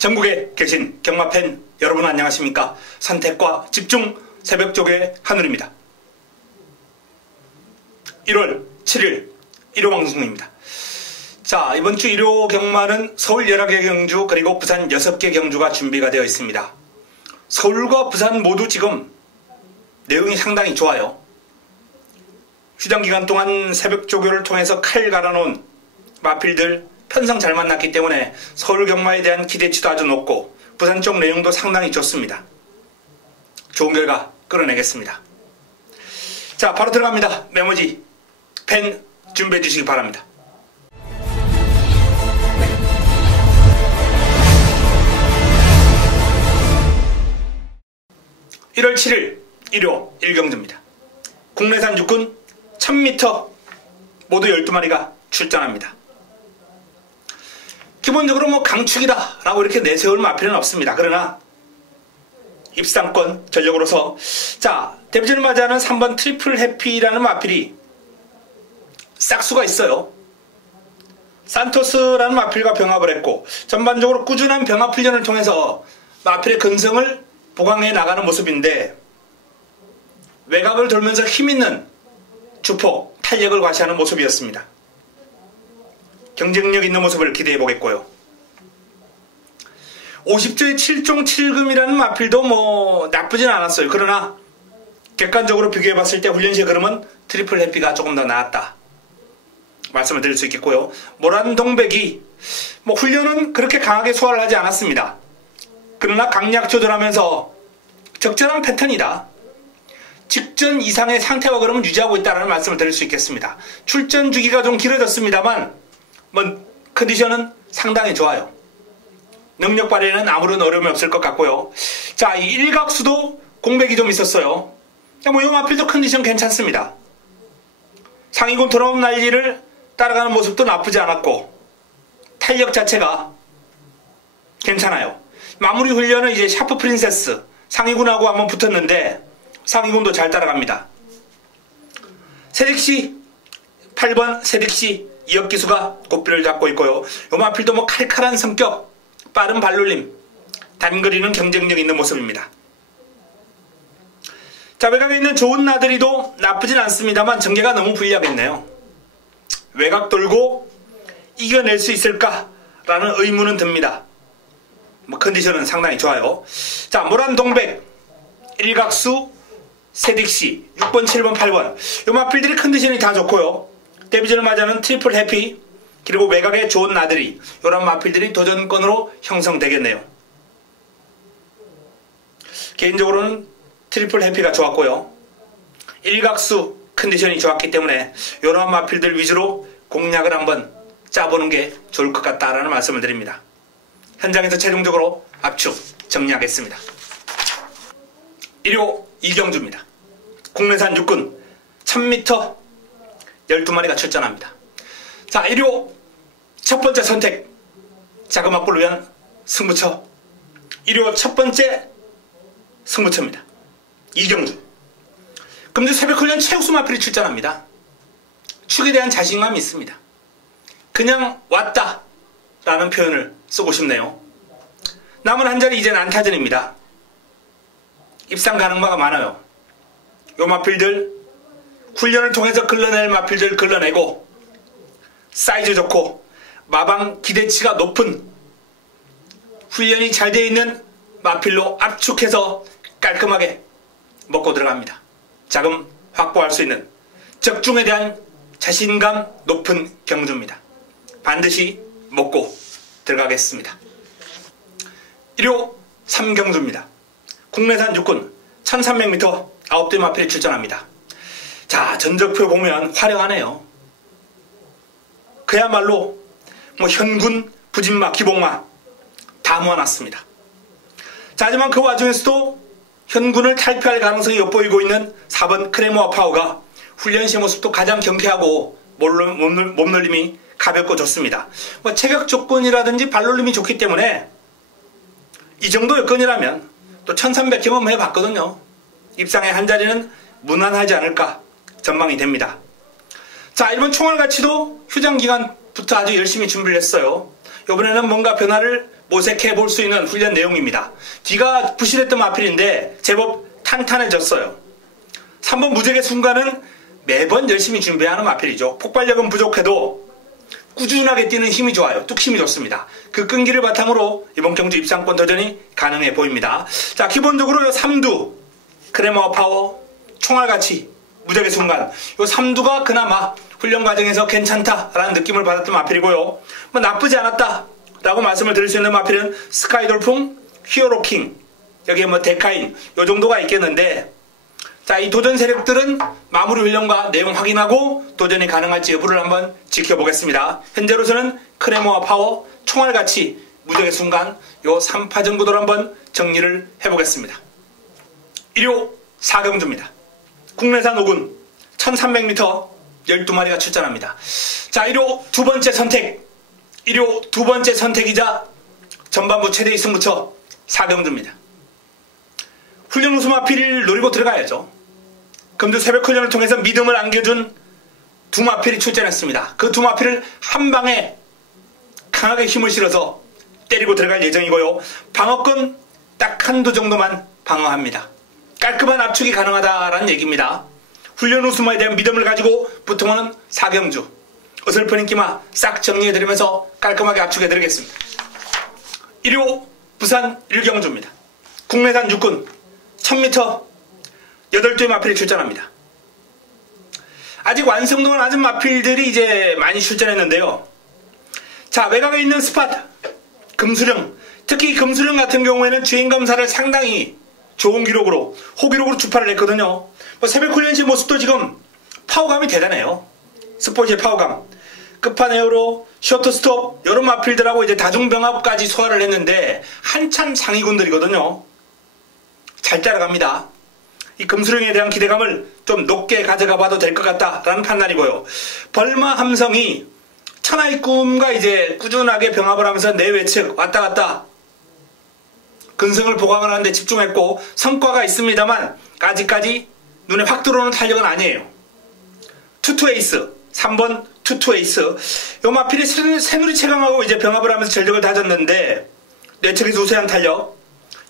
전국에 계신 경마팬 여러분 안녕하십니까? 선택과 집중 새벽조교의 한울입니다. 1월 7일 일요 방송입니다. 자, 이번 주 일요 경마는 서울 11개 경주 그리고 부산 6개 경주가 준비가 되어 있습니다. 서울과 부산 모두 지금 내용이 상당히 좋아요. 휴장기간 동안 새벽조교를 통해서 칼 갈아놓은 마필들 편성 잘 만났기 때문에 서울 경마에 대한 기대치도 아주 높고 부산 쪽 내용도 상당히 좋습니다. 좋은 결과 끌어내겠습니다. 자, 바로 들어갑니다. 메모지 펜 준비해 주시기 바랍니다. (1월 7일) 일요 1경주입니다. 국내산 육군 1000m 모두 12마리가 출전합니다. 기본적으로 강축이다 라고 이렇게 내세울 마필은 없습니다. 그러나 입상권 전력으로서 자, 데뷔전을 맞이하는 3번 트리플 해피라는 마필이 싹수가 있어요. 산토스라는 마필과 병합을 했고 전반적으로 꾸준한 병합 훈련을 통해서 마필의 근성을 보강해 나가는 모습인데 외곽을 돌면서 힘있는 주폭, 탄력을 과시하는 모습이었습니다. 경쟁력 있는 모습을 기대해 보겠고요. 50조의 7종 7금이라는 마필도 나쁘진 않았어요. 그러나 객관적으로 비교해 봤을 때 훈련시의 그름은 트리플 해피가 조금 더 나았다 말씀을 드릴 수 있겠고요. 모란 동백이 훈련은 그렇게 강하게 소화를 하지 않았습니다. 그러나 강약 조절하면서 적절한 패턴이다. 직전 이상의 상태와 그러면 유지하고 있다는 말씀을 드릴 수 있겠습니다. 출전 주기가 좀 길어졌습니다만 컨디션은 상당히 좋아요. 능력 발휘에는 아무런 어려움이 없을 것 같고요. 자, 이 일각수도 공백이 좀 있었어요. 이 마필도 컨디션 괜찮습니다. 상위군 돌아온 난리를 따라가는 모습도 나쁘지 않았고 탄력 자체가 괜찮아요. 마무리 훈련은 이제 샤프 프린세스 상위군하고 한번 붙었는데 상위군도 잘 따라갑니다. 세딕시 8번 세딕시 이혁기수가 고삐를 잡고 있고요. 요 마필도 칼칼한 성격, 빠른 발놀림, 단거리는 경쟁력 있는 모습입니다. 자, 외곽에 있는 좋은 나들이도 나쁘진 않습니다만 전개가 너무 불리하겠네요. 외곽 돌고 이겨낼 수 있을까라는 의문은 듭니다. 컨디션은 상당히 좋아요. 자, 모란 동백, 일각수, 세딕시 6번, 7번, 8번 요 마필들이 컨디션이 다 좋고요. 데뷔전을 맞이하는 트리플 해피 그리고 외곽에 좋은 나들이 이런 마필들이 도전권으로 형성되겠네요. 개인적으로는 트리플 해피가 좋았고요. 일각수 컨디션이 좋았기 때문에 이런 마필들 위주로 공략을 한번 짜보는 게 좋을 것 같다라는 말씀을 드립니다. 현장에서 최종적으로 압축 정리하겠습니다. 일요 2경주입니다. 국내산 육군 1000m 12마리가 출전합니다. 자, 일요 첫 번째 선택 자그마골을 위한 승부처 일요 첫 번째 승부처입니다. 2경주 금주 새벽훈련 최우수 마필이 출전합니다. 축에 대한 자신감이 있습니다. 그냥 왔다 라는 표현을 쓰고 싶네요. 남은 한 자리 이제 난타전입니다. 입상 가능마가 많아요. 요 마필들 훈련을 통해서 걸러낼 마필들 걸러내고 사이즈 좋고 마방 기대치가 높은 훈련이 잘 되어 있는 마필로 압축해서 깔끔하게 먹고 들어갑니다. 자금 확보할 수 있는 적중에 대한 자신감 높은 경주입니다. 반드시 먹고 들어가겠습니다. 일요 3경주입니다. 국내산 육군 1300m 9대 마필이 출전합니다. 자, 전적표 보면 화려하네요. 그야말로 현군, 부진마, 기복마 다 모아놨습니다. 자, 하지만 그 와중에서도 현군을 탈피할 가능성이 엿보이고 있는 4번 크레모아 파워가 훈련시 모습도 가장 경쾌하고 몸놀림이 가볍고 좋습니다. 체격 조건이라든지 발놀림이 좋기 때문에 이 정도 여건이라면 또 1300 경험해 봤거든요. 입상의 한 자리는 무난하지 않을까 전망이 됩니다. 자, 일본 총알가치도 휴장 기간부터 아주 열심히 준비를 했어요. 이번에는 뭔가 변화를 모색해 볼 수 있는 훈련 내용입니다. 뒤가 부실했던 마필인데 제법 탄탄해졌어요. 3번 무적의 순간은 매번 열심히 준비하는 마필이죠. 폭발력은 부족해도 꾸준하게 뛰는 힘이 좋아요. 뚝심이 좋습니다. 그 끈기를 바탕으로 이번 경주 입상권 도전이 가능해 보입니다. 자, 기본적으로 3두, 크레모와 파워, 총알같이 무적의 순간, 요 3두가 그나마 훈련 과정에서 괜찮다라는 느낌을 받았던 마필이고요. 뭐 나쁘지 않았다라고 말씀을 드릴 수 있는 마필은 스카이돌풍, 히어로킹, 여기에 뭐 데카인 요 정도가 있겠는데, 자, 이 도전 세력들은 마무리 훈련과 내용 확인하고 도전이 가능할지 여부를 한번 지켜보겠습니다. 현재로서는 크레모와 파워, 총알같이 무적의 순간 요 3파전 구도를 한번 정리를 해보겠습니다. 1호 4경주입니다. 국내산 5군 1300m 12마리가 출전합니다. 자, 1호 두 번째 선택, 1호 두 번째 선택이자 전반부 최대의 승부처 4경주입니다. 훈련 우수 마필을 노리고 들어가야죠. 금주 새벽 훈련을 통해서 믿음을 안겨준 두 마필이 출전했습니다. 그 두 마필을 한 방에 강하게 힘을 실어서 때리고 들어갈 예정이고요. 방어권 딱 한두 정도만 방어합니다. 깔끔한 압축이 가능하다라는 얘기입니다. 훈련 우수마에 대한 믿음을 가지고 부통하는 4경주. 어설픈 인기마 싹 정리해드리면서 깔끔하게 압축해드리겠습니다. 1호 부산 1경주입니다. 국내산 육군 1000m 8개의 마필이 출전합니다. 아직 완성도가 낮은 마필들이 이제 많이 출전했는데요. 자, 외곽에 있는 스팟, 금수령, 특히 금수령 같은 경우에는 주행검사를 상당히 좋은 기록으로, 호기록으로 주파를 냈거든요. 뭐 새벽 훈련시 모습도 지금 파워감이 대단해요. 스포츠의 파워감. 끝판 에어로, 쇼트스톱, 이런 마필들하고 이제 다중병합까지 소화를 했는데 한참 상위군들이거든요. 잘 따라갑니다. 이 금수령에 대한 기대감을 좀 높게 가져가 봐도 될 것 같다라는 판단이고요. 벌마 함성이 천하의 꿈과 이제 꾸준하게 병합을 하면서 내외측 왔다 갔다 근성을 보강을 하는데 집중했고 성과가 있습니다만 아직까지 눈에 확 들어오는 탄력은 아니에요. 투투에이스 3번 투투에이스 요 마필이 새누리 최강하고 이제 병합을 하면서 전력을 다졌는데 내측에서 우세한 탄력,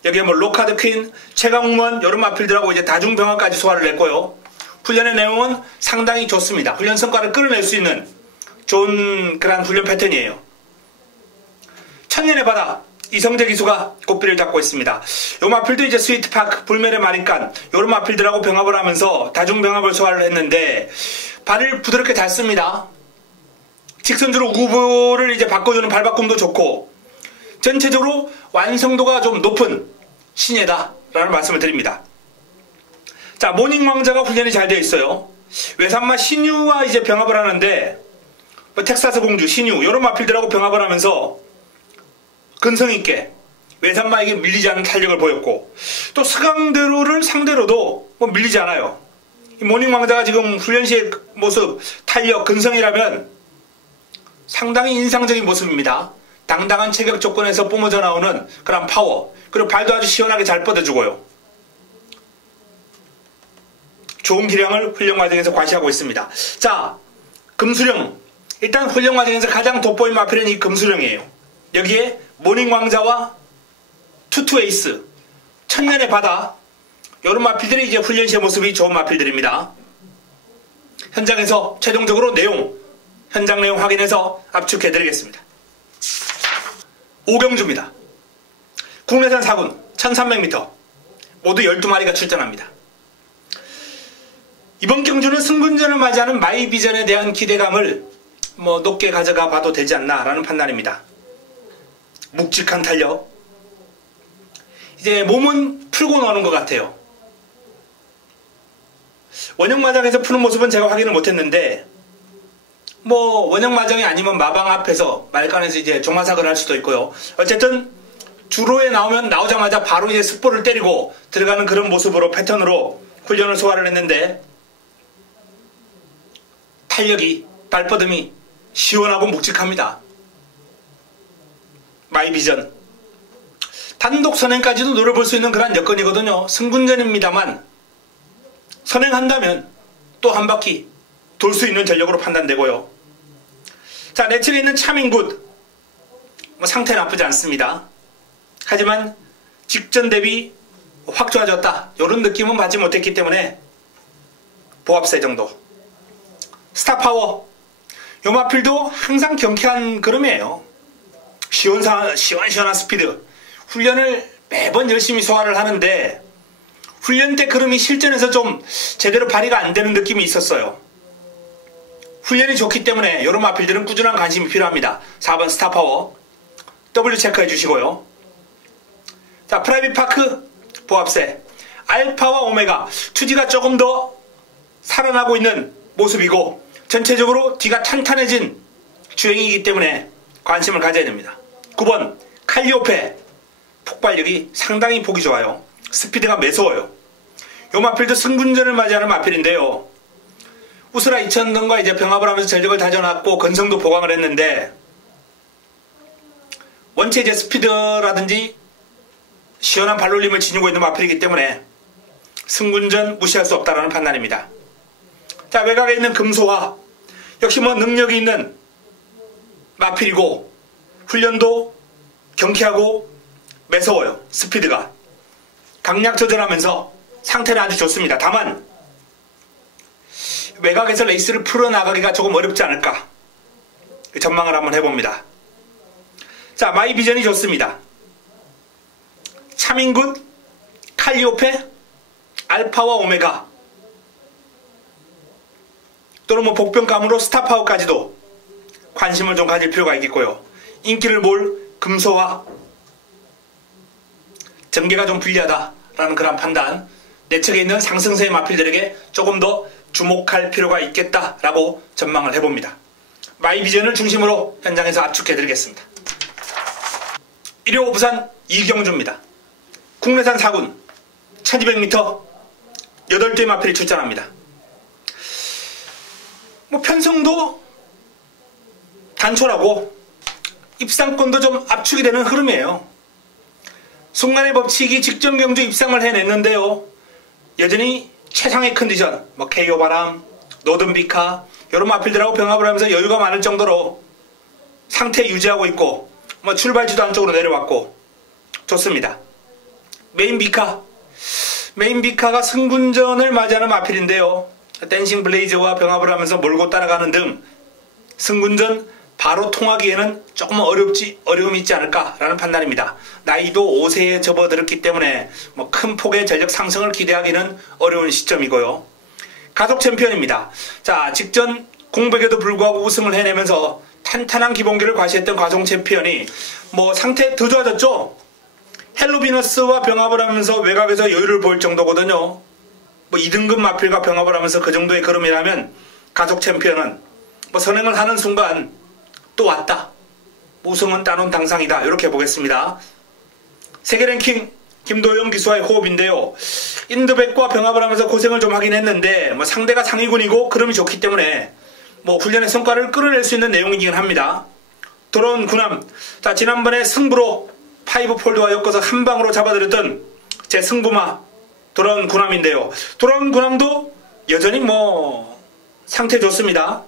여기에 뭐 로카드 퀸, 최강웅원 이런 마필들하고 이제 다중병합까지 소화를 냈고요. 훈련의 내용은 상당히 좋습니다. 훈련 성과를 끌어낼 수 있는 좋은 그런 훈련 패턴이에요. 천년의 바다 이성재 기수가 꽃비를 잡고 있습니다. 요 마필도 이제 스위트파크, 불멸의 마린간 이런 마필들하고 병합을 하면서 다중병합을 소화를 했는데 발을 부드럽게 잘 씁니다. 직선주로 우부를 이제 바꿔주는 발바꿈도 좋고 전체적으로 완성도가 좀 높은 신예다라는 말씀을 드립니다. 자, 모닝왕자가 훈련이 잘 되어 있어요. 외산마 신유와 이제 병합을 하는데 뭐 텍사스 공주, 신유 이런 마필들하고 병합을 하면서 근성있게 외산마에게 밀리지 않는 탄력을 보였고 또 스강대로를 상대로도 뭐 밀리지 않아요. 이 모닝왕자가 지금 훈련 시의 모습, 탄력, 근성이라면 상당히 인상적인 모습입니다. 당당한 체격 조건에서 뿜어져 나오는 그런 파워, 그리고 발도 아주 시원하게 잘 뻗어주고요. 좋은 기량을 훈련 과정에서 과시하고 있습니다. 자, 금수령. 일단 훈련 과정에서 가장 돋보인 마필은 이 금수령이에요. 여기에 모닝왕자와 투투에이스, 천년의 바다 이런 마필들이 이제 훈련 시의 모습이 좋은 마필들입니다. 현장에서 최종적으로 현장 내용 확인해서 압축해드리겠습니다. 5경주입니다. 국내산 4군 1300m 모두 12마리가 출전합니다. 이번 경주는 승군전을 맞이하는 마이비전에 대한 기대감을 뭐 높게 가져가 봐도 되지 않나 라는 판단입니다. 묵직한 탄력, 이제 몸은 풀고 노는 것 같아요. 원형마장에서 푸는 모습은 제가 확인을 못했는데 뭐 원형마장이 아니면 마방 앞에서 말간에서 이제 종마삭을 할 수도 있고요. 어쨌든 주로에 나오자마자 바로 이제 습보를 때리고 들어가는 그런 모습으로 패턴으로 훈련을 소화를 했는데 탄력이, 발뻗음이 시원하고 묵직합니다. 마이비전 단독 선행까지도 노려볼 수 있는 그런 여건이거든요. 승군전입니다만 선행한다면 또 한 바퀴 돌 수 있는 전력으로 판단되고요. 자, 내측에 있는 차밍굿 뭐 상태 나쁘지 않습니다. 하지만 직전 대비 확 좋아졌다. 이런 느낌은 받지 못했기 때문에 보합세 정도. 스타파워. 요 마필도 항상 경쾌한 걸음이에요. 시원시원한 스피드. 훈련을 매번 열심히 소화를 하는데 훈련 때 걸음이 실전에서 좀 제대로 발휘가 안 되는 느낌이 있었어요. 훈련이 좋기 때문에 이런 마필들은 꾸준한 관심이 필요합니다. 4번 스타파워. W 체크해 주시고요. 자, 프라이빗 파크 보합세. 알파와 오메가. 투지가 조금 더 살아나고 있는 모습이고 전체적으로 뒤가 탄탄해진 주행이기 때문에 관심을 가져야 됩니다. 9번 칼리오페. 폭발력이 상당히 보기 좋아요. 스피드가 매서워요. 요 마필도 승군전을 맞이하는 마필인데요. 우스라 2000등과 이제 병합을 하면서 전력을 다져놨고 건성도 보강을 했는데 원체 이제 스피드라든지 시원한 발놀림을 지니고 있는 마필이기 때문에 승군전 무시할 수 없다라는 판단입니다. 자, 외곽에 있는 금소화. 역시 뭐 능력이 있는 마필이고 훈련도 경쾌하고 매서워요. 스피드가 강약 조절하면서 상태는 아주 좋습니다. 다만 외곽에서 레이스를 풀어나가기가 조금 어렵지 않을까 전망을 한번 해봅니다. 자, 마이 비전이 좋습니다. 차민굿, 칼리오페, 알파와 오메가 또는 뭐 복병감으로 스타파워까지도 관심을 좀 가질 필요가 있겠고요. 인기를 몰 금소와 전개가 좀 불리하다라는 그런 판단. 내측에 있는 상승세의 마필들에게 조금 더 주목할 필요가 있겠다라고 전망을 해봅니다. 마이비전을 중심으로 현장에서 압축해드리겠습니다. 1호 부산 이경주입니다. 국내산 4군 1200m 8대 마필이 출전합니다. 뭐 편성도 단촐하고 입상권도 좀 압축이 되는 흐름이에요. 순간의 법칙이 직전 경주 입상을 해냈는데요. 여전히 최상의 컨디션, 뭐 KO 바람, 노든비카 이런 마필들하고 병합을 하면서 여유가 많을 정도로 상태 유지하고 있고 뭐 출발지도 안쪽으로 내려왔고 좋습니다. 메인비카가 승군전을 맞이하는 마필인데요. 댄싱 블레이즈와 병합을 하면서 몰고 따라가는 등 승군전 바로 통하기에는 조금 어려움이 있지 않을까라는 판단입니다. 나이도 5세에 접어들었기 때문에 뭐 큰 폭의 전력 상승을 기대하기는 어려운 시점이고요. 가속 챔피언입니다. 자, 직전 공백에도 불구하고 우승을 해내면서 탄탄한 기본기를 과시했던 가속 챔피언이 뭐 상태 더 좋아졌죠? 헬로비너스와 병합을 하면서 외곽에서 여유를 보일 정도거든요. 뭐 2등급 마필과 병합을 하면서 그 정도의 걸음이라면 가속 챔피언은 뭐 선행을 하는 순간 또 왔다. 우승은 따놓은 당상이다. 이렇게 보겠습니다. 세계 랭킹 김도영 기수와의 호흡인데요. 인드백과 병합을 하면서 고생을 좀 하긴 했는데 뭐 상대가 상위군이고 그름이 좋기 때문에 뭐 훈련의 성과를 끌어낼 수 있는 내용이긴 합니다. 돌아온 군함. 자, 지난번에 승부로 5폴드와 엮어서 한 방으로 잡아들였던 제 승부마 돌아온 군함인데요. 돌아온 군함도 여전히 뭐 상태 좋습니다.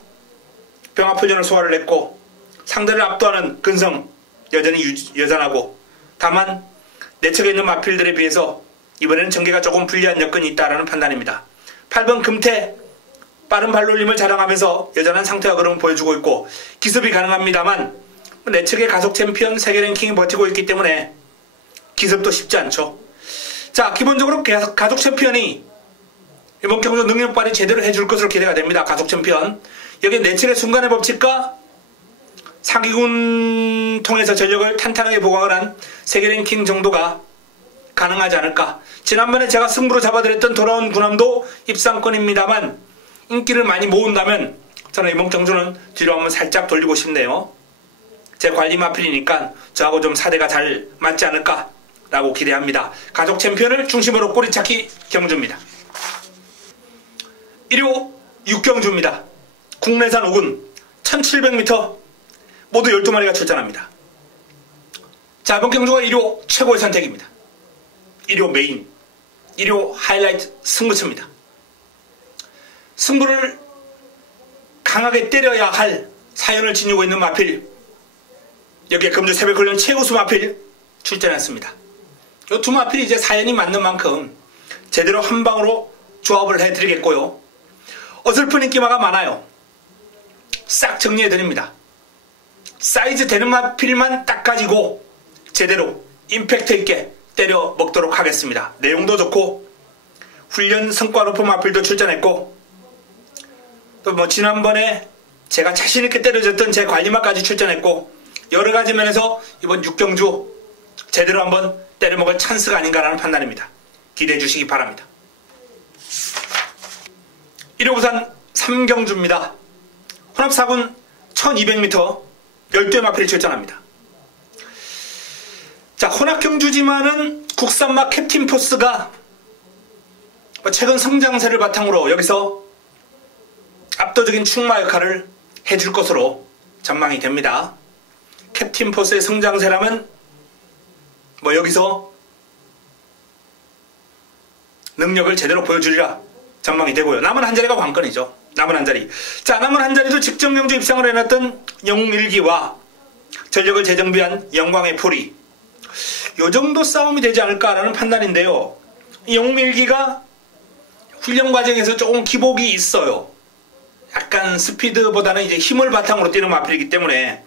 병합 훈련을 소화를 했고 상대를 압도하는 근성 여전히 여전하고 다만 내측에 있는 마필들에 비해서 이번에는 전개가 조금 불리한 여건이 있다라는 판단입니다. 8번 금태 빠른 발놀림을 자랑하면서 여전한 상태와 걸음을 보여주고 있고 기습이 가능합니다만 내측의 가속 챔피언 세계 랭킹이 버티고 있기 때문에 기습도 쉽지 않죠. 자, 기본적으로 가속 챔피언이 이번 경주 능력 발휘 제대로 해줄 것으로 기대가 됩니다. 가속 챔피언. 여기 내측의 순간의 법칙과 상위군 통해서 전력을 탄탄하게 보강을 한 세계 랭킹 정도가 가능하지 않을까. 지난번에 제가 승부로 잡아드렸던 돌아온 군함도 입상권입니다만 인기를 많이 모은다면 저는 이번 경주는 뒤로 한번 살짝 돌리고 싶네요. 제 관리 마필이니까 저하고 좀 사대가 잘 맞지 않을까 라고 기대합니다. 가족 챔피언을 중심으로 꼬리찾기 경주입니다. 1호 6경주입니다. 국내산 5군 1700m 모두 12마리가 출전합니다. 자, 이번 경주가 1호 최고의 선택입니다. 1호 메인, 1호 하이라이트 승부처입니다. 승부를 강하게 때려야 할 사연을 지니고 있는 마필, 여기에 금주 새벽훈련 최우수 마필 출전했습니다. 이 두 마필이 이제 사연이 맞는 만큼 제대로 한 방으로 조합을 해드리겠고요. 어설픈 인기마가 많아요. 싹 정리해드립니다. 사이즈 되는 마필만 딱 가지고 제대로 임팩트 있게 때려 먹도록 하겠습니다. 내용도 좋고 훈련 성과 높은 마필도 출전했고 또 뭐 지난번에 제가 자신있게 때려줬던 제 관리마까지 출전했고 여러가지 면에서 이번 6경주 제대로 한번 때려먹을 찬스가 아닌가라는 판단입니다. 기대해 주시기 바랍니다. 1호 부산 3경주입니다. 혼합4군 1200m 12회 마필이 출전합니다. 자, 혼합경주지만은 국산마 캡틴 포스가 최근 성장세를 바탕으로 여기서 압도적인 충마 역할을 해줄 것으로 전망이 됩니다. 캡틴 포스의 성장세라면 여기서 능력을 제대로 보여주리라 전망이 되고요. 남은 한 자리가 관건이죠. 남은 한 자리. 자, 남은 한 자리도 직전 경주 입상을 해놨던 영웅일기와 전력을 재정비한 영광의 포리. 요 정도 싸움이 되지 않을까라는 판단인데요. 영웅일기가 훈련 과정에서 조금 기복이 있어요. 약간 스피드보다는 이제 힘을 바탕으로 뛰는 마필이기 때문에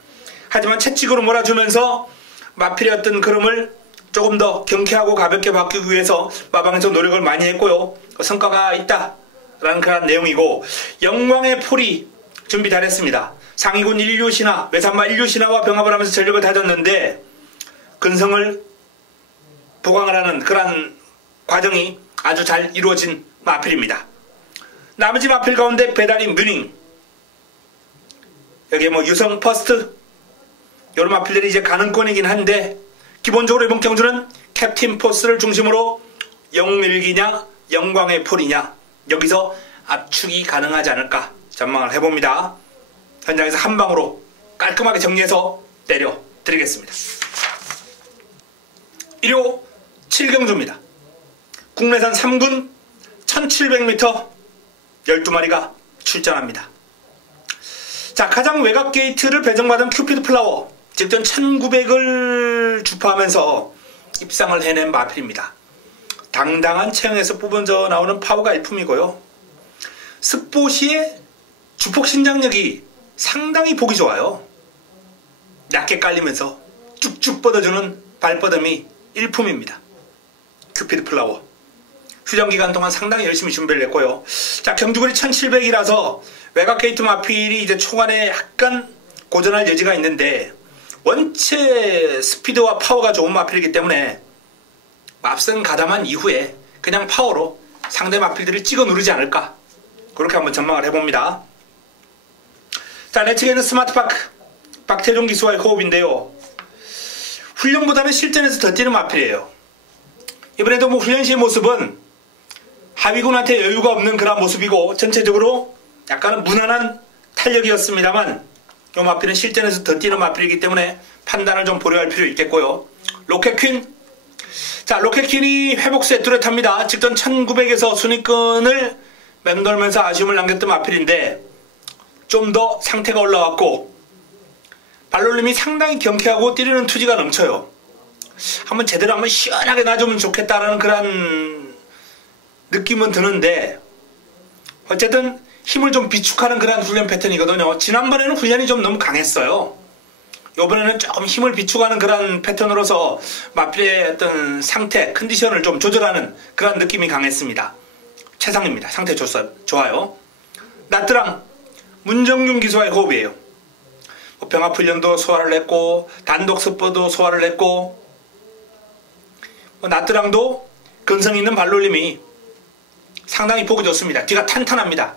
하지만 채찍으로 몰아주면서 마필의 어떤 걸음을 조금 더 경쾌하고 가볍게 바뀌기 위해서 마방에서 노력을 많이 했고요. 성과가 있다라는 그런 내용이고 영광의 포리 준비 잘했습니다. 상위군 1류신화, 외산마 1류신화와 병합을 하면서 전력을 다졌는데 근성을 보강을 하는 그런 과정이 아주 잘 이루어진 마필입니다. 나머지 마필 가운데 배달인 뮤닝, 여기에 유성 퍼스트, 이런 마필들이 이제 가능권이긴 한데 기본적으로 이번 경주는 캡틴 포스를 중심으로 영웅일기냐 영광의 폴이냐 여기서 압축이 가능하지 않을까 전망을 해봅니다. 현장에서 한 방으로 깔끔하게 정리해서 때려 드리겠습니다. 1호 7경주입니다. 국내산 3군 1700m 12마리가 출전합니다. 자, 가장 외곽 게이트를 배정받은 큐피드 플라워 직전 1900을 주파하면서 입상을 해낸 마필입니다. 당당한 체형에서 뽑아져 나오는 파워가 일품이고요. 습보 시에 주폭 신장력이 상당히 보기 좋아요. 얇게 깔리면서 쭉쭉 뻗어주는 발뻗음이 일품입니다. 큐피드 플라워. 휴전 기간 동안 상당히 열심히 준비를 했고요. 자, 경주거리 1700이라서 외곽 게이트 마필이 이제 초반에 약간 고전할 여지가 있는데 원체 스피드와 파워가 좋은 마필이기 때문에 앞선 가담한 이후에 그냥 파워로 상대 마필들을 찍어 누르지 않을까 그렇게 한번 전망을 해봅니다. 자, 내 측에는 스마트파크 박태종 기수와의 호흡인데요. 훈련보다는 실전에서 더 뛰는 마필이에요. 이번에도 훈련 시의 모습은 하위군한테 여유가 없는 그런 모습이고 전체적으로 약간은 무난한 탄력이었습니다만 이 마필은 실전에서 더 뛰는 마필이기 때문에 판단을 좀 보려할 필요 있겠고요. 로켓퀸. 자, 로켓퀸이 회복세 뚜렷합니다. 직전 1900에서 순위권을 맴돌면서 아쉬움을 남겼던 마필인데 좀 더 상태가 올라왔고 발놀림이 상당히 경쾌하고 뛰려는 투지가 넘쳐요. 한번 제대로 한번 시원하게 놔주면 좋겠다라는 그런 느낌은 드는데 어쨌든 힘을 좀 비축하는 그런 훈련 패턴이거든요. 지난번에는 훈련이 좀 너무 강했어요. 이번에는 조금 힘을 비축하는 그런 패턴으로서 마필의 어떤 상태, 컨디션을 좀 조절하는 그런 느낌이 강했습니다. 최상입니다. 상태 좋아요. 나트랑 문정윤 기수와의 호흡이에요. 병합 훈련도 소화를 했고 단독 습보도 소화를 했고 나트랑도 근성 있는 발놀림이 상당히 보기 좋습니다. 뒤가 탄탄합니다.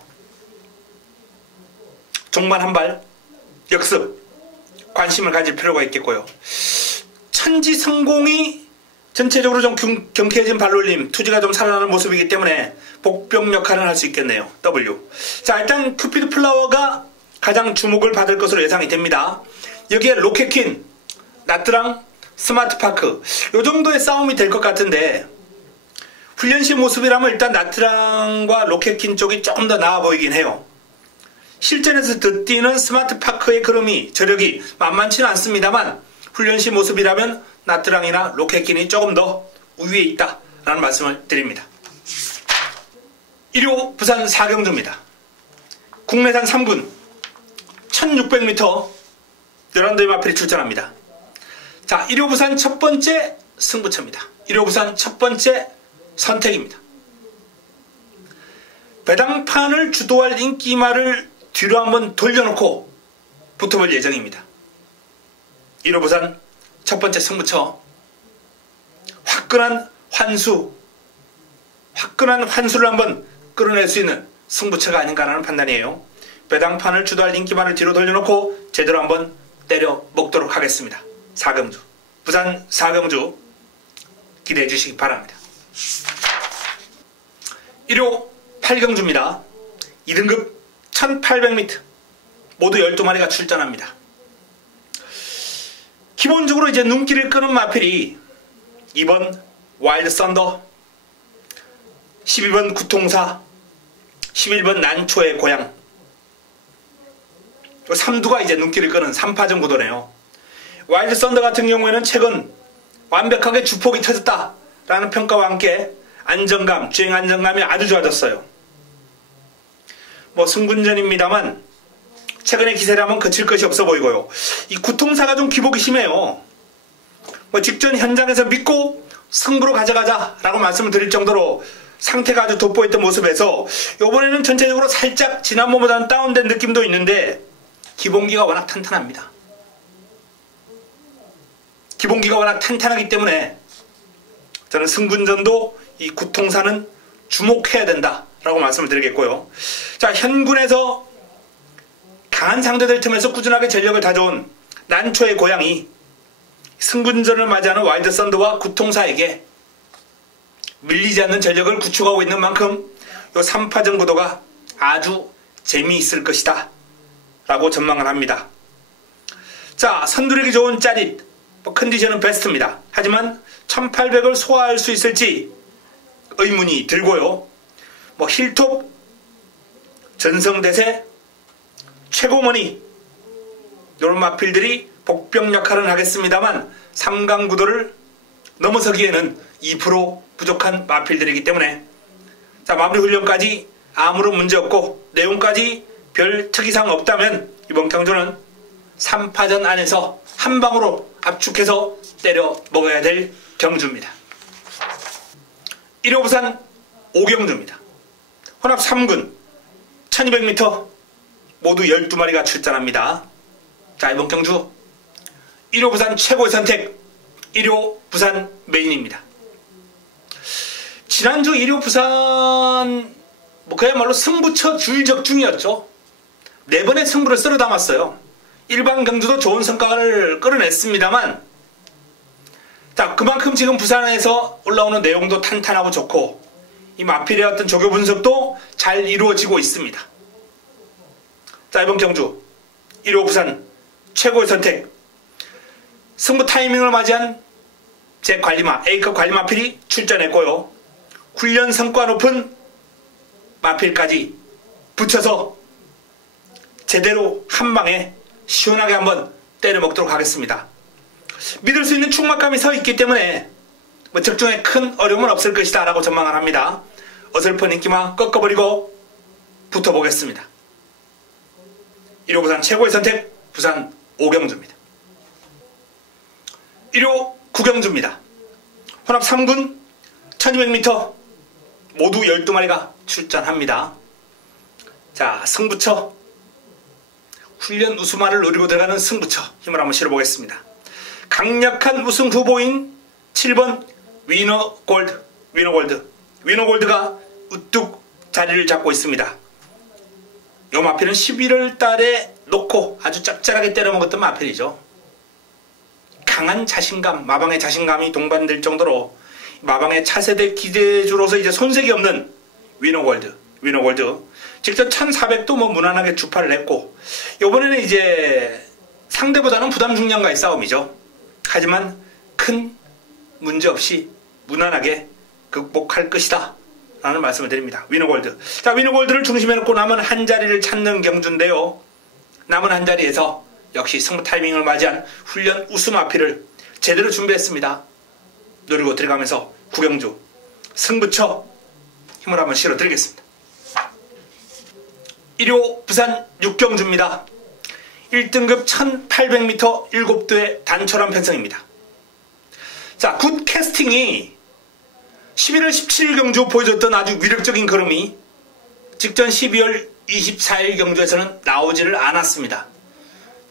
종반 한 발 역습 관심을 가질 필요가 있겠고요. 천지 성공이 전체적으로 좀 경쾌해진 발놀림, 투지가 좀 살아나는 모습이기 때문에 복병 역할을 할 수 있겠네요. W. 자, 일단 큐피드 플라워가 가장 주목을 받을 것으로 예상이 됩니다. 여기에 로켓퀸, 나트랑, 스마트파크 요 정도의 싸움이 될 것 같은데 훈련시 모습이라면 일단 나트랑과 로켓퀸 쪽이 조금 더 나아 보이긴 해요. 실전에서 더 뛰는 스마트파크의 걸음이 저력이 만만치는 않습니다만 훈련시 모습이라면 나트랑이나 로켓킨이 조금 더 우위에 있다라는 말씀을 드립니다. 1호 부산 4경주입니다. 국내산 3군 1600m 11대의 마필이 출전합니다. 자, 1호 부산 첫 번째 승부처입니다. 1호 부산 첫 번째 선택입니다. 배당판을 주도할 인기마를 뒤로 한번 돌려놓고 붙어볼 예정입니다. 1호 부산 첫 번째 승부처, 화끈한 환수를 한번 끌어낼 수 있는 승부처가 아닌가라는 판단이에요. 배당판을 주도할 인기마를 뒤로 돌려놓고 제대로 한번 때려 먹도록 하겠습니다. 4경주, 부산 4경주 기대해 주시기 바랍니다. 1호 8경주입니다. 2등급 1800m 모두 12마리가 출전합니다. 기본적으로 이제 눈길을 끄는 마필이 2번 와일드 썬더, 12번 구통사, 11번 난초의 고향, 3두가 이제 눈길을 끄는 3파전 구도네요. 와일드 썬더 같은 경우에는 최근 완벽하게 주폭이 터졌다라는 평가와 함께 안정감, 주행 안정감이 아주 좋아졌어요. 뭐 승분전입니다만 최근의 기세라면 그칠 것이 없어 보이고요. 이 구통사가 좀 기복이 심해요. 뭐 직전 현장에서 믿고 승부로 가져가자라고 말씀을 드릴 정도로 상태가 아주 돋보였던 모습에서 이번에는 전체적으로 살짝 지난번보다는 다운된 느낌도 있는데 기본기가 워낙 탄탄합니다. 기본기가 워낙 탄탄하기 때문에 저는 승분전도 이 구통사는 주목해야 된다라고 말씀을 드리겠고요. 자, 현군에서 강한 상대들 틈에서 꾸준하게 전력을 다져온 난초의 고향이 승분전을 맞이하는 와일드 썬더와 구통사에게 밀리지 않는 전력을 구축하고 있는 만큼 이 3파전 구도가 아주 재미있을 것이다 라고 전망을 합니다. 자, 선두르기 좋은 짜릿, 컨디션은 베스트입니다. 하지만 1800을 소화할 수 있을지 의문이 들고요. 뭐 힐톱, 전성대세, 최고머니 이런 마필들이 복병 역할은 하겠습니다만 3강 구도를 넘어서기에는 2% 부족한 마필들이기 때문에 자, 마무리 훈련까지 아무런 문제 없고 내용까지 별 특이사항 없다면 이번 경주는 3파전 안에서 한 방으로 압축해서 때려 먹어야 될 경주입니다. 1호 부산 5경주입니다. 혼합 3군 1200m 모두 12마리가 출전합니다. 자, 이번 경주 1호 부산 최고의 선택 1호 부산 메인입니다. 지난주 1호 부산 그야말로 승부처 줄적 중이었죠. 4번의 승부를 쓸어 담았어요. 일반 경주도 좋은 성과를 끌어냈습니다만 자, 그만큼 지금 부산에서 올라오는 내용도 탄탄하고 좋고 이 마필의 어떤 조교 분석도 잘 이루어지고 있습니다. 자, 이번 경주 1호 부산 최고의 선택, 승부 타이밍을 맞이한 제 관리마 A급 관리 마필이 출전했고요. 훈련 성과 높은 마필까지 붙여서 제대로 한 방에 시원하게 한번 때려 먹도록 하겠습니다. 믿을 수 있는 충막감이 서 있기 때문에 뭐 적중에 큰 어려움은 없을 것이다 라고 전망을 합니다. 어설픈 인기만 꺾어버리고 붙어보겠습니다. 1호 부산 최고의 선택 부산 5경주입니다. 1호 9경주입니다. 혼합 3군 1200m 모두 12마리가 출전합니다. 자, 승부처 훈련 우수마를 노리고 들어가는 승부처 힘을 한번 실어보겠습니다. 강력한 우승 후보인 7번 위너골드, 위너골드가 우뚝 자리를 잡고 있습니다. 요 마필은 11월 달에 놓고 아주 짭짤하게 때려먹었던 마필이죠. 강한 자신감, 마방의 자신감이 동반될 정도로 마방의 차세대 기대주로서 이제 손색이 없는 위너골드. 직접 1400도 뭐 무난하게 주파를 했고 요번에는 이제 상대보다는 부담 중량과의 싸움이죠. 하지만 큰 문제 없이 무난하게 극복할 것이다 라는 말씀을 드립니다. 위너골드. 자, 위너골드를 중심에 놓고 남은 한 자리를 찾는 경주인데요. 남은 한 자리에서 역시 승부 타이밍을 맞이한 훈련 우수 마필을 제대로 준비했습니다. 노리고 들어가면서 구경주 승부처 힘을 한번 실어드리겠습니다. 1호 부산 육경주입니다. 1등급 1800m 7도의 단촐한 편성입니다. 자, 굿 캐스팅이 11월 17일 경주 보여줬던 아주 위력적인 걸음이 직전 12월 24일 경주에서는 나오지를 않았습니다.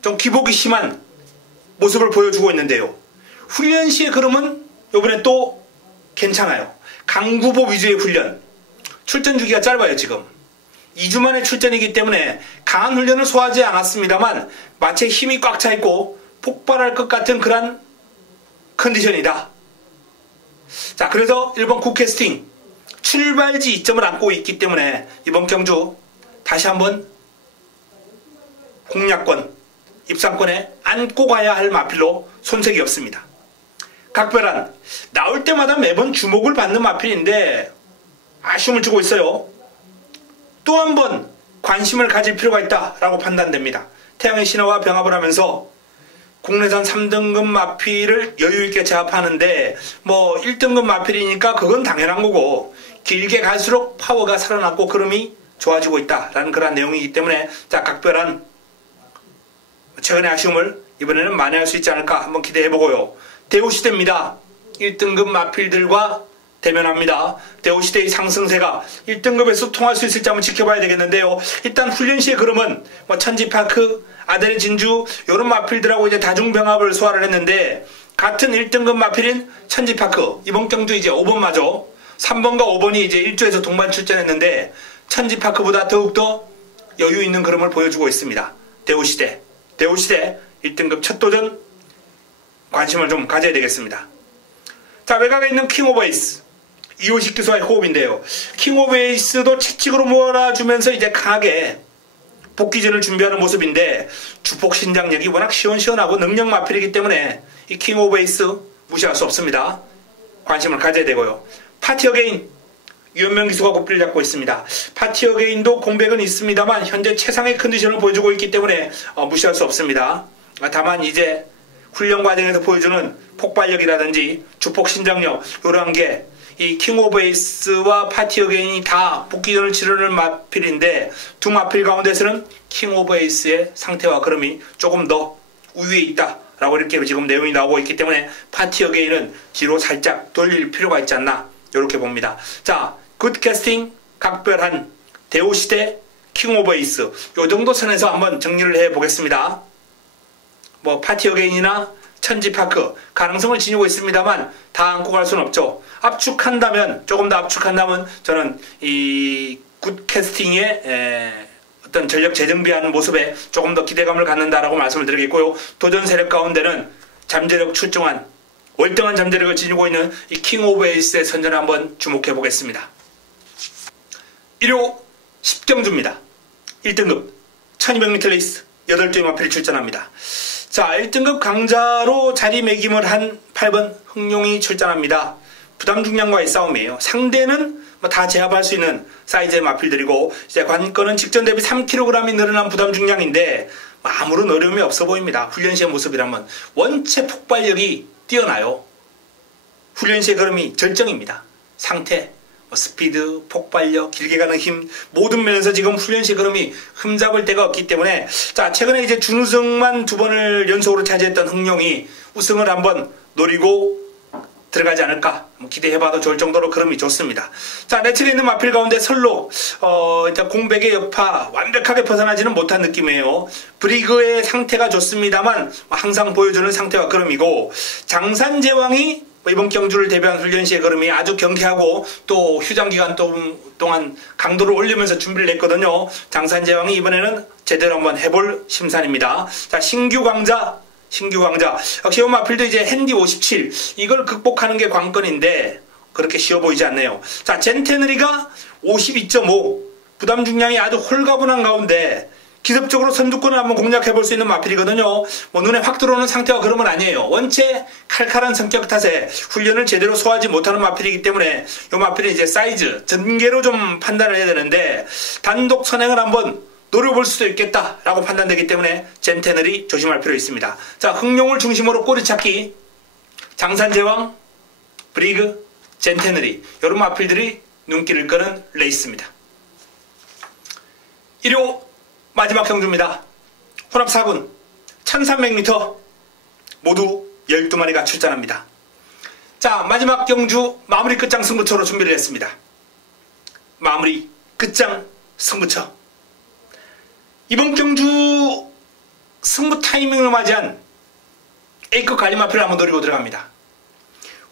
좀 기복이 심한 모습을 보여주고 있는데요. 훈련 시의 걸음은 이번에 또 괜찮아요. 강구보 위주의 훈련. 출전 주기가 짧아요, 지금. 2주 만에 출전이기 때문에 강한 훈련을 소화하지 않았습니다만 마치 힘이 꽉 차 있고 폭발할 것 같은 그런 컨디션이다. 자, 그래서 1번 굿캐스팅 출발지 이점을 안고 있기 때문에 이번 경주 다시 한번 공략권, 입상권에 안고 가야 할 마필로 손색이 없습니다. 각별한 나올 때마다 매번 주목을 받는 마필인데 아쉬움을 주고 있어요. 또 한 번 관심을 가질 필요가 있다라고 판단됩니다. 태양의 신화와 병합을 하면서 국내산 3등급 마필을 여유있게 제압하는데 뭐 1등급 마필이니까 그건 당연한 거고 길게 갈수록 파워가 살아났고 걸음이 좋아지고 있다라는 그런 내용이기 때문에 자, 각별한 최근의 아쉬움을 이번에는 만회할 수 있지 않을까 한번 기대해보고요. 대우시대입니다. 1등급 마필들과 대면합니다. 대우시대의 상승세가 1등급에서 통할 수 있을지 한번 지켜봐야 되겠는데요. 일단 훈련 시의 걸음은 뭐 천지파크, 아델 진주 이런 마필들하고 이제 다중병합을 소화를 했는데 같은 1등급 마필인 천지파크 이번 경주 이제 5번마저 3번과 5번이 이제 1조에서 동반 출전했는데 천지파크보다 더욱더 여유 있는 걸음을 보여주고 있습니다. 대우시대 1등급 첫 도전 관심을 좀 가져야 되겠습니다. 자, 외곽에 있는 킹오버에이스 이호식 기수와의 호흡인데요. 킹오버에이스도 채찍으로 몰아주면서 이제 강하게 복귀전을 준비하는 모습인데 주폭 신장력이 워낙 시원시원하고 능력 마필이기 때문에 이 킹오버에이스 무시할 수 없습니다. 관심을 가져야 되고요. 파티어게인 유현명 기수가 고삐를 잡고 있습니다. 파티어게인도 공백은 있습니다만 현재 최상의 컨디션을 보여주고 있기 때문에 무시할 수 없습니다. 다만 이제 훈련 과정에서 보여주는 폭발력이라든지 주폭 신장력 이러한 게 이 킹오버에이스와 파티어게인이 다 복귀전을 치르는 마필인데 두 마필 가운데서는 킹오버에이스의 상태와 걸음이 조금 더 우위에 있다라고 이렇게 지금 내용이 나오고 있기 때문에 파티어게인은 뒤로 살짝 돌릴 필요가 있지 않나 이렇게 봅니다. 자, 굿캐스팅 각별한 대우시대 킹오버에이스 요 정도 선에서 한번 정리를 해보겠습니다. 뭐 파티어게인이나 천지파크 가능성을 지니고 있습니다만 다 안고 갈 수는 없죠. 압축한다면 조금 더 압축한다면 저는 이 굿캐스팅의 어떤 전력 재정비하는 모습에 조금 더 기대감을 갖는다라고 말씀을 드리겠고요. 도전 세력 가운데는 잠재력 출중한 월등한 잠재력을 지니고 있는 이 킹오버에이스의 선전을 한번 주목해 보겠습니다. 1호 10경주입니다. 1등급 1200m 레이스 8조의 마필이 출전합니다. 자, 1등급 강자로 자리매김을 한 8번 흥룡이 출전합니다. 부담 중량과의 싸움이에요. 상대는 뭐 다 제압할 수 있는 사이즈의 마필들이고 이제 관건은 직전 대비 3kg이 늘어난 부담 중량인데 아무런 어려움이 없어 보입니다. 훈련 시의 모습이라면 원체 폭발력이 뛰어나요. 훈련 시의 걸음이 절정입니다. 상태, 스피드, 폭발력, 길게 가는 힘 모든 면에서 지금 훈련 시 걸음이 흠잡을 데가 없기 때문에 자, 최근에 이제 준우승만 2번을 연속으로 차지했던 흥룡이 우승을 한번 노리고 들어가지 않을까 기대해봐도 좋을 정도로 걸음이 좋습니다. 자, 내측에 있는 마필 가운데 설록 일단 공백의 여파 완벽하게 벗어나지는 못한 느낌이에요. 브리그의 상태가 좋습니다만 항상 보여주는 상태와 걸음이고 장산제왕이 이번 경주를 대비한 훈련 시의 걸음이 아주 경쾌하고 또 휴장 기간 동안 강도를 올리면서 준비를 했거든요. 장산제왕이 이번에는 제대로 한번 해볼 심산입니다. 자, 신규 강자 역시 이 마필도 이제 핸디 57 이걸 극복하는 게 관건인데 그렇게 쉬워 보이지 않네요. 자, 젠테너리가 52.5 부담 중량이 아주 홀가분한 가운데 기습적으로 선두권을 한번 공략해볼 수 있는 마필이거든요. 뭐 눈에 확 들어오는 상태와 그런 건 아니에요. 원체 칼칼한 성격 탓에 훈련을 제대로 소화하지 못하는 마필이기 때문에 이 마필은 이제 사이즈, 전개로 좀 판단을 해야 되는데 단독 선행을 한번 노려볼 수도 있겠다라고 판단되기 때문에 젠테너리 조심할 필요 있습니다. 자, 흥룡을 중심으로 꼬리찾기 장산제왕, 브리그, 젠테너리 이런 마필들이 눈길을 끄는 레이스입니다. 일요 마지막 경주입니다. 혼합 4군 1300m 모두 12마리가 출전합니다. 자, 마지막 경주 마무리 끝장 승부처로 준비를 했습니다. 마무리 끝장 승부처. 이번 경주 승부 타이밍을 맞이한 A급 관리 마필을 한번 노리고 들어갑니다.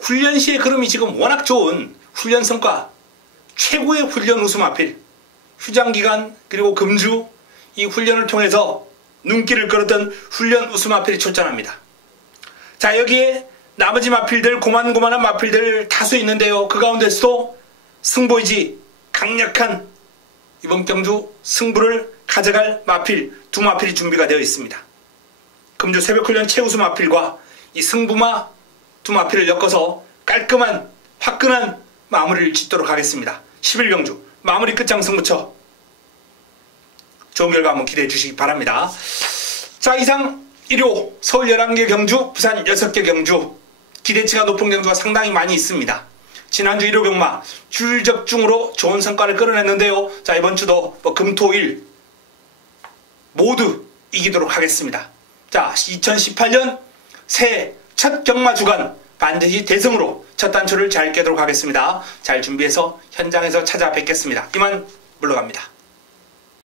훈련 시의 흐름이 지금 워낙 좋은 훈련 성과, 최고의 훈련 우수 마필, 휴장기간 그리고 금주 이 훈련을 통해서 눈길을 끌었던 훈련 우수 마필이 출전합니다. 자, 여기에 나머지 마필들, 고만고만한 마필들 다수 있는데요. 그 가운데서도 승부의지 강력한 이번 경주 승부를 가져갈 마필 두 마필이 준비가 되어 있습니다. 금주 새벽훈련 최우수 마필과 이 승부마 두 마필을 엮어서 깔끔한 화끈한 마무리를 짓도록 하겠습니다. 11경주 마무리 끝장 승부처 좋은 결과 한번 기대해 주시기 바랍니다. 자, 이상 1호 서울 11개 경주, 부산 6개 경주, 기대치가 높은 경주가 상당히 많이 있습니다. 지난주 1호 경마 줄적중으로 좋은 성과를 끌어냈는데요. 자, 이번 주도 금토일 모두 이기도록 하겠습니다. 자, 2018년 새해 첫 경마 주간 반드시 대승으로 첫 단추를 잘 깨도록 하겠습니다. 잘 준비해서 현장에서 찾아뵙겠습니다. 이만 물러갑니다.